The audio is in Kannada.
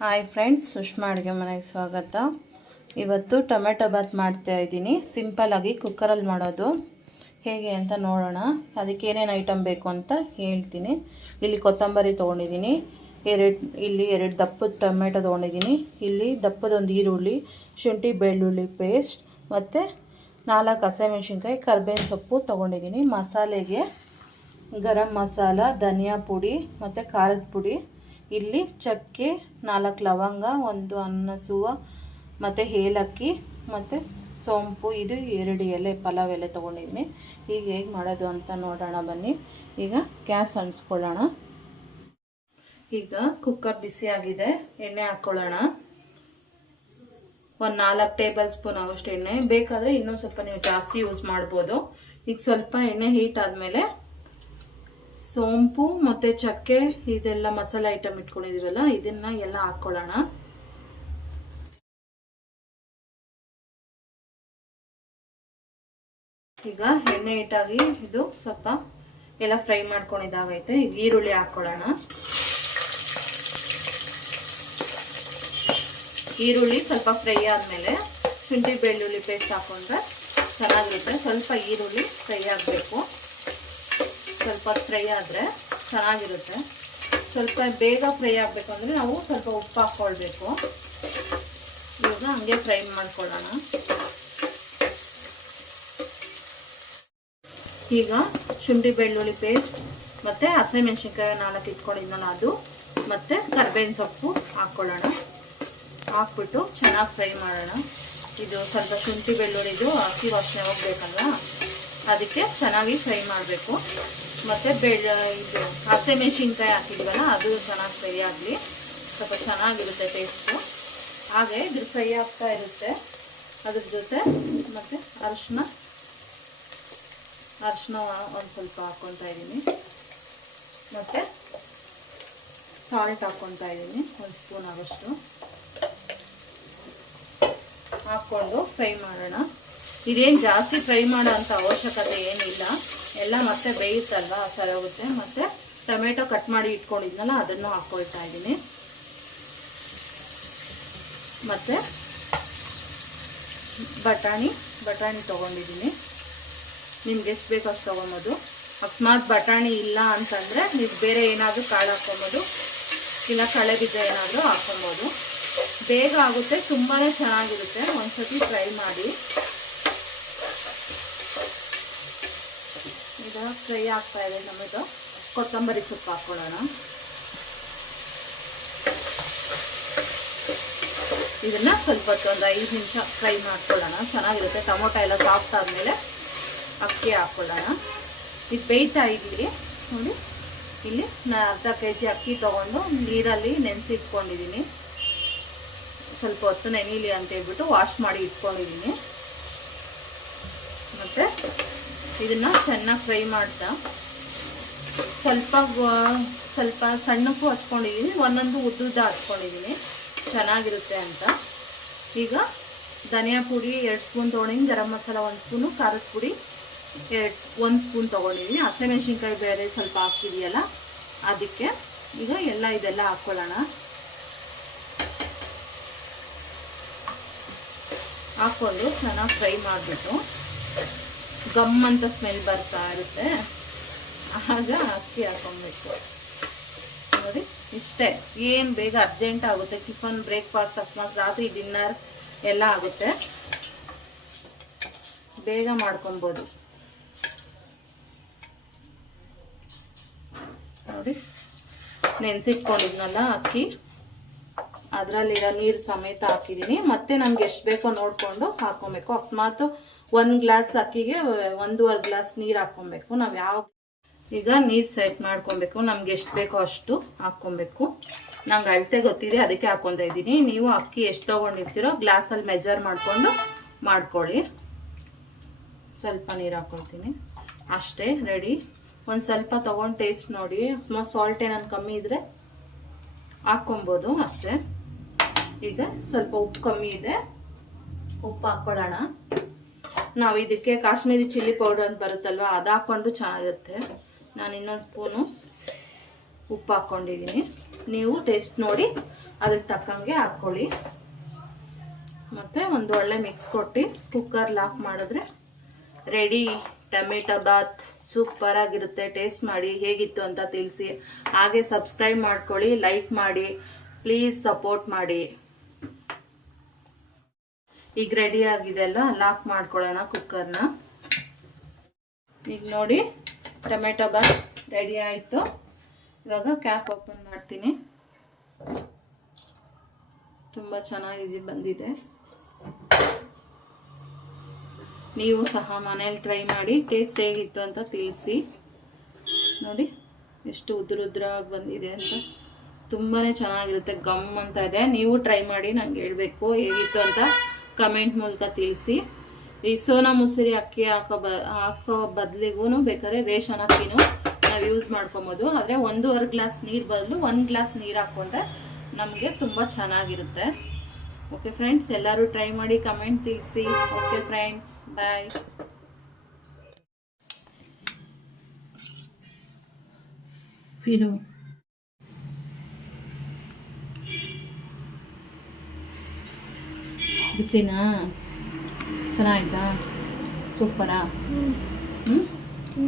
ಹಾಯ್ ಫ್ರೆಂಡ್ಸ್ ಸುಷ್ಮಾ ಅಡುಗೆ ಮನೆಗೆ ಸ್ವಾಗತ. ಇವತ್ತು ಟೊಮೆಟೊ ಬಾತ್ ಮಾಡ್ತಾ ಇದ್ದೀನಿ. ಸಿಂಪಲ್ಲಾಗಿ ಕುಕ್ಕರಲ್ಲಿ ಮಾಡೋದು. ಹೇಗೆ ಅಂತ ನೋಡೋಣ. ಅದಕ್ಕೆ ಏನೇನು ಐಟಮ್ ಬೇಕು ಅಂತ ಹೇಳ್ತೀನಿ. ಇಲ್ಲಿ ಕೊತ್ತಂಬರಿ ತೊಗೊಂಡಿದ್ದೀನಿ. ಎರಡು, ಇಲ್ಲಿ ಎರಡು ದಪ್ಪದ ಟೊಮೆಟೊ ತೊಗೊಂಡಿದ್ದೀನಿ. ಇಲ್ಲಿ ದಪ್ಪದೊಂದು ಈರುಳ್ಳಿ, ಶುಂಠಿ ಬೆಳ್ಳುಳ್ಳಿ ಪೇಸ್ಟ್ ಮತ್ತು ನಾಲ್ಕು ಹಸಿಮೆಣ್ಸಿನ್ಕಾಯಿ ಕರ್ಬೇವಿನ ಸೊಪ್ಪು ತೊಗೊಂಡಿದ್ದೀನಿ. ಮಸಾಲೆಗೆ ಗರಂ ಮಸಾಲ, ಧನಿಯಾ ಪುಡಿ ಮತ್ತು ಖಾರದ ಪುಡಿ. ಇಲ್ಲಿ ಚಕ್ಕೆ, ನಾಲ್ಕು ಲವಂಗ, ಒಂದು ಅನ್ನಸುವ ಮತ್ತು ಏಲಕ್ಕಿ, ಮತ್ತು ಸೋಂಪು, ಇದು ಎರಡು ಎಲೆ, ಪಲಾವ್ ಎಲೆ ತೊಗೊಂಡಿದ್ದೀನಿ ಈಗ ಹೇಗೆ ಮಾಡೋದು ಅಂತ ನೋಡೋಣ ಬನ್ನಿ. ಈಗ ಗ್ಯಾಸ್ ಅಂಟಿಸ್ಕೊಳ್ಳೋಣ. ಈಗ ಕುಕ್ಕರ್ ಬಿಸಿಯಾಗಿದೆ ಎಣ್ಣೆ ಹಾಕ್ಕೊಳ್ಳೋಣ. ಒಂದು ನಾಲ್ಕು ಟೇಬಲ್ ಸ್ಪೂನ್ ಆಗೋಷ್ಟು ಎಣ್ಣೆ. ಬೇಕಾದರೆ ಇನ್ನೂ ಸ್ವಲ್ಪ ನೀವು ಜಾಸ್ತಿ ಯೂಸ್ ಮಾಡ್ಬೋದು. ಈಗ ಸ್ವಲ್ಪ ಎಣ್ಣೆ ಹೀಟ್ ಆದಮೇಲೆ ಸೋಂಪು ಮತ್ತು ಚಕ್ಕೆ, ಇದೆಲ್ಲ ಮಸಾಲೆ ಐಟಮ್ ಇಟ್ಕೊಂಡಿದ್ದೀವಲ್ಲ ಇದನ್ನ ಎಲ್ಲ ಹಾಕ್ಕೊಳ್ಳೋಣ ಈಗ ಎಣ್ಣೆ ಇಟ್ಟಾಗಿ ಇದು ಸ್ವಲ್ಪ ಎಲ್ಲ ಫ್ರೈ ಮಾಡ್ಕೊಂಡಿದ್ದಾಗೈತೆ. ಈಗ ಈರುಳ್ಳಿ ಹಾಕ್ಕೊಳ್ಳೋಣ ಈರುಳ್ಳಿ ಸ್ವಲ್ಪ ಫ್ರೈ ಆದಮೇಲೆ ಶುಂಠಿ ಬೆಳ್ಳುಳ್ಳಿ ಪೇಸ್ಟ್ ಹಾಕೊಂಡ್ರೆ ಚೆನ್ನಾಗಿರುತ್ತೆ. ಸ್ವಲ್ಪ ಈರುಳ್ಳಿ ಫ್ರೈ ಆಗಬೇಕು. ಸ್ವಲ್ಪ ಫ್ರೈ ಆದರೆ ಚೆನ್ನಾಗಿರುತ್ತೆ. ಸ್ವಲ್ಪ ಬೇಗ ಫ್ರೈ ಆಗಬೇಕು ಅಂದರೆ ನಾವು ಸ್ವಲ್ಪ ಉಪ್ಪು ಹಾಕ್ಕೊಳ್ಬೇಕು ಇವಾಗ ಹಂಗೆ ಫ್ರೈ ಮಾಡ್ಕೊಳ್ಳೋಣ. ಈಗ ಶುಂಠಿ ಬೆಳ್ಳುಳ್ಳಿ ಪೇಸ್ಟ್ ಮತ್ತು ಹಸಿಮೆಣ್ಸಿನ್ಕಾಯಿ ನಾಲ್ಕು ಇಟ್ಕೊಂಡಿದ್ನಲ್ಲ ಅದು, ಮತ್ತು ಕರ್ಬೇವಿನ ಸೊಪ್ಪು ಹಾಕ್ಕೊಳ್ಳೋಣ ಹಾಕ್ಬಿಟ್ಟು ಚೆನ್ನಾಗಿ ಫ್ರೈ ಮಾಡೋಣ. ಇದು ಸ್ವಲ್ಪ ಶುಂಠಿ ಬೆಳ್ಳುಳ್ಳಿದು ಹಸಿ ವಾಸನೆ ಹೋಗ್ಬೇಕಲ್ವ? ಅದಕ್ಕೆ ಚೆನ್ನಾಗಿ ಫ್ರೈ ಮಾಡಬೇಕು. ಮತ್ತು ಬೆಳ್ಳ ಇದು ಹಸಿಮೆಣ್ಸಿನ್ಕಾಯಿ ಹಾಕಿದ್ವಲ್ಲ, ಅದು ಚೆನ್ನಾಗಿ ಫ್ರೈ ಆಗಲಿ. ಸ್ವಲ್ಪ ಚೆನ್ನಾಗಿರುತ್ತೆ ಟೇಸ್ಟು ಹಾಗೆ ಇದ್ರ ಫ್ರೈ ಆಗ್ತಾ ಇರುತ್ತೆ. ಅದ್ರ ಜೊತೆ ಮತ್ತು ಅರಶಿನ ಅರಶಿನ ಒಂದು ಸ್ವಲ್ಪ ಹಾಕ್ಕೊತಾ ಇದ್ದೀನಿ. ಮತ್ತು ಸಾಲ್ಟ್ ಹಾಕ್ಕೊತಾ ಇದ್ದೀನಿ, ಒಂದು ಸ್ಪೂನ್ ಆಗೋಷ್ಟು. ಹಾಕ್ಕೊಂಡು ಫ್ರೈ ಮಾಡೋಣ. ಇದೇನು ಜಾಸ್ತಿ ಫ್ರೈ ಮಾಡೋ ಅಂಥ ಅವಶ್ಯಕತೆ ಏನಿಲ್ಲ. ಎಲ್ಲ ಮತ್ತೆ ಬೇಯುತ್ತಲ್ವ? ಹೋಗುತ್ತೆ. ಮತ್ತು ಟೊಮೆಟೊ ಕಟ್ ಮಾಡಿ ಇಟ್ಕೊಂಡಿದ್ನಲ್ಲ, ಅದನ್ನು ಹಾಕೊಳ್ತಾ ಇದ್ದೀನಿ. ಮತ್ತು ಬಟಾಣಿ ಬಟಾಣಿ ತೊಗೊಂಡಿದ್ದೀನಿ. ನಿಮ್ಗೆ ಎಷ್ಟು ಬೇಕೋ ಅಷ್ಟು ತೊಗೊಬೋದು. ಅಕಸ್ಮಾತ್ ಬಟಾಣಿ ಇಲ್ಲ ಅಂತಂದರೆ ನೀವು ಬೇರೆ ಏನಾದರೂ ಕಾಳು ಹಾಕ್ಕೊಬೋದು. ಇಲ್ಲ ಕಳೆ ಬೀಜ ಏನಾದರೂ ಹಾಕ್ಕೊಬೋದು. ಬೇಗ ಆಗುತ್ತೆ ತುಂಬಾ ಚೆನ್ನಾಗಿರುತ್ತೆ. ಒಂದ್ಸತಿ ಟ್ರೈ ಮಾಡಿ. ಫ್ರೈ ಆಗ್ತಾ ಇದೆ ಟೊಮೆಟೊ ಕೊತ್ತಂಬರಿ ಸೊಪ್ಪು ಹಾಕ್ಕೊಳ್ಳೋಣ ಇದನ್ನ ಸ್ವಲ್ಪ ಹೊತ್ತು ಒಂದು ಐದು ನಿಮಿಷ ಫ್ರೈ ಮಾಡ್ಕೊಳ್ಳೋಣ. ಚೆನ್ನಾಗಿರುತ್ತೆ. ಟೊಮೊಟೊ ಎಲ್ಲ ಸಾಫ್ಟ್ ಆದ್ಮೇಲೆ ಅಕ್ಕಿ ಹಾಕ್ಕೊಳ್ಳೋಣ ಇದು ಬೇಯ್ತಾ ಇರಲಿ. ನೋಡಿ, ಇಲ್ಲಿ ನಾ ಅರ್ಧ ಕೆ ಜಿ ಅಕ್ಕಿ ತೊಗೊಂಡು ನೀರಲ್ಲಿ ನೆನೆಸಿಟ್ಕೊಂಡಿದ್ದೀನಿ. ಸ್ವಲ್ಪ ಹೊತ್ತು ನೆನೀಲಿ ಅಂತ ಹೇಳ್ಬಿಟ್ಟು ವಾಶ್ ಮಾಡಿ ಇಟ್ಕೊಂಡಿದ್ದೀನಿ. ಮತ್ತು ಇದನ್ನು ಚೆನ್ನಾಗಿ ಫ್ರೈ ಮಾಡ್ತಾ. ಸ್ವಲ್ಪ ಸ್ವಲ್ಪ ಸಣ್ಣಕ್ಕೂ ಹಚ್ಕೊಂಡಿದ್ದೀನಿ ಒಂದೊಂದು ಉದ್ದುದ್ದ ಹಚ್ಕೊಂಡಿದ್ದೀನಿ ಚೆನ್ನಾಗಿರುತ್ತೆ ಅಂತ. ಈಗ ಧನಿಯಾ ಪುಡಿ, ಎರಡು ಸ್ಪೂನ್ ತೊಗೊಂಡಿದ್ದೀನಿ ಗರಂ ಮಸಾಲ ಒಂದು ಸ್ಪೂನು, ಖಾರದ ಪುಡಿ, ಎರಡು ಒಂದು ಸ್ಪೂನ್ ತೊಗೊಂಡಿದ್ದೀನಿ ಹಸಿಮೆಣ್ಸಿನ್ಕಾಯಿ ಬೇರೆ ಸ್ವಲ್ಪ ಹಾಕಿದೆಯಲ್ಲ, ಅದಕ್ಕೆ ಈಗ ಎಲ್ಲ ಇದೆಲ್ಲ ಹಾಕ್ಕೊಳ್ಳೋಣ ಹಾಕ್ಕೊಂಡು ಚೆನ್ನಾಗಿ ಫ್ರೈ ಮಾಡಿಬಿಟ್ಟು. ಗಮ್ ಅಂತ ಸ್ಮೆಲ್ ಬರ್ತಾ ಇರುತ್ತೆ. ಆಗ ಅಕ್ಕಿ ಹಾಕೊಬೇಕು. ನೋಡಿ, ಇಷ್ಟೇ. ಏನು ಬೇಗ ಅರ್ಜೆಂಟ್ ಆಗುತ್ತೆ? ಟಿಫನ್ ಬ್ರೇಕ್ಫಾಸ್ಟ್ ಅಕಸ್ಮಾತ್ ರಾತ್ರಿ ಡಿನ್ನರ್ ಎಲ್ಲ ಆಗುತ್ತೆ. ಬೇಗ ಮಾಡ್ಕೊಬೋದು. ನೋಡಿ, ನೆನೆಸಿಟ್ಕೊಂಡಿದ್ನಲ್ಲ ಅಕ್ಕಿ. ಅದರಲ್ಲಿರೋ ನೀರು ಸಮೇತ ಹಾಕಿದ್ದೀನಿ ಮತ್ತೆ ನಮ್ಗೆ ಎಷ್ಟು ಬೇಕೋ ನೋಡಿಕೊಂಡು ಹಾಕೊಬೇಕು. ಅಕಸ್ಮಾತ್ ಒಂದು ಗ್ಲಾಸ್ ಅಕ್ಕಿಗೆ, ಒಂದೂವರೆ ಗ್ಲಾಸ್ ನೀರು ಹಾಕೊಬೇಕು. ನಾವು ಯಾವ ಈಗ ನೀರು ಸೆಟ್ ಮಾಡ್ಕೊಬೇಕು. ನಮ್ಗೆ ಎಷ್ಟು ಬೇಕೋ ಅಷ್ಟು ಹಾಕ್ಕೊಬೇಕು ನಂಗೆ ಅಳತೆ ಗೊತ್ತಿದೆ, ಅದಕ್ಕೆ ಹಾಕ್ಕೊತಾ ಇದ್ದೀನಿ. ನೀವು ಅಕ್ಕಿ ಎಷ್ಟು ತೊಗೊಂಡಿರ್ತೀರೋ ಗ್ಲಾಸಲ್ಲಿ ಮೆಜರ್ ಮಾಡಿಕೊಂಡು ಮಾಡ್ಕೊಳ್ಳಿ. ಸ್ವಲ್ಪ ನೀರು ಹಾಕ್ಕೊಳ್ತೀನಿ ಅಷ್ಟೇ ರೆಡಿ ಒಂದು ಸ್ವಲ್ಪ ತೊಗೊಂಡು ಟೇಸ್ಟ್ ನೋಡಿ. ಅಕಸ್ಮಾತ್ ಸಾಲ್ಟ್ ಏನಾದ್ರು ಕಮ್ಮಿ ಇದ್ದರೆ ಹಾಕ್ಕೊಬೋದು ಅಷ್ಟೇ. ಈಗ ಸ್ವಲ್ಪ ಉಪ್ಪು ಕಮ್ಮಿ ಇದೆ. ಉಪ್ಪು ಹಾಕ್ಕೊಳ್ಳೋಣ ನಾವು ಇದಕ್ಕೆ ಕಾಶ್ಮೀರಿ ಚಿಲ್ಲಿ ಪೌಡರ್ ಅಂತ ಬರುತ್ತಲ್ವ, ಅದು ಹಾಕ್ಕೊಂಡು ಚೆನ್ನಾಗಿರುತ್ತೆ. ನಾನು ಇನ್ನೊಂದು ಸ್ಪೂನು ಉಪ್ಪು ಹಾಕ್ಕೊಂಡಿದ್ದೀನಿ ನೀವು ಟೇಸ್ಟ್ ನೋಡಿ ಅದಕ್ಕೆ ತಕ್ಕಂಗೆ ಹಾಕ್ಕೊಳ್ಳಿ. ಮತ್ತು ಒಂದು ಒಳ್ಳೆ ಮಿಕ್ಸ್ ಕೊಟ್ಟು ಕುಕ್ಕರ್ ಲಾಕ್ ಮಾಡಿದ್ರೆ ರೆಡಿ ಟೊಮೆಟೊ ಬಾತ್ ಸೂಪರ್ ಆಗಿರುತ್ತೆ. ಟೇಸ್ಟ್ ಮಾಡಿ ಹೇಗಿತ್ತು ಅಂತ ತಿಳಿಸಿ. ಹಾಗೆ ಸಬ್ಸ್ಕ್ರೈಬ್ ಮಾಡ್ಕೊಳ್ಳಿ ಲೈಕ್ ಮಾಡಿ ಪ್ಲೀಸ್ ಸಪೋರ್ಟ್ ಮಾಡಿ. ಈಗ ರೆಡಿ ಆಗಿದೆ ಅಲ್ಲ ಲಾಕ್ ಮಾಡ್ಕೊಳ್ಳೋಣ ಕುಕ್ಕರ್ನ ಈಗ ನೋಡಿ, ಟೊಮೆಟೊ ಬಾತ್ ರೆಡಿ ಆಯಿತು. ಇವಾಗ ಕ್ಯಾಪ್ ಓಪನ್ ಮಾಡ್ತೀನಿ. ತುಂಬ ಚೆನ್ನಾಗಿದೆ, ಬಂದಿದೆ. ನೀವು ಸಹ ಮನೇಲಿ ಟ್ರೈ ಮಾಡಿ ಟೇಸ್ಟ್ ಹೇಗಿತ್ತು ಅಂತ ತಿಳಿಸಿ. ನೋಡಿ, ಎಷ್ಟು ಉದ್ರ ಉದ್ರವಾಗಿ ಬಂದಿದೆ ಅಂತ. ತುಂಬಾ ಚೆನ್ನಾಗಿರುತ್ತೆ, ಗಮ್ ಅಂತ ಇದೆ. ನೀವು ಟ್ರೈ ಮಾಡಿ ನಂಗೆ ಹೇಳಬೇಕು, ಹೇಗಿತ್ತು ಅಂತ. ಕಮೆಂಟ್ ಮೂಲಕ ತಿಳಿಸಿ. ಈ ಸೋನಾ ಮುಸುರಿ ಅಕ್ಕಿ ಹಾಕೋ ಬ, ಹಾಕೋ ಬದಲಿಗೂ ಬೇಕಾದ್ರೆ ರೇಷನ್ ಅಕ್ಕಿನೂ ನಾವು ಯೂಸ್ ಮಾಡ್ಕೊಬೋದು. ಆದರೆ ಒಂದೂವರೆ ಗ್ಲಾಸ್ ನೀರು ಬದಲು ಒಂದು ಗ್ಲಾಸ್ ನೀರು ಹಾಕ್ಕೊಂಡ್ರೆ ನಮಗೆ ತುಂಬ ಚೆನ್ನಾಗಿರುತ್ತೆ. ಓಕೆ ಫ್ರೆಂಡ್ಸ್ ಎಲ್ಲರೂ ಟ್ರೈ ಮಾಡಿ ಕಮೆಂಟ್ ತಿಳಿಸಿ. ಓಕೆ ಫ್ರೆಂಡ್ಸ್ ಬಾಯ್ ಫಿರು ಬಿಸಿನಾ? ಚೆನ್ನಾಯ್ತಾ ಸೂಪರಾ? ಹ್ಞೂ ಹ್ಞೂ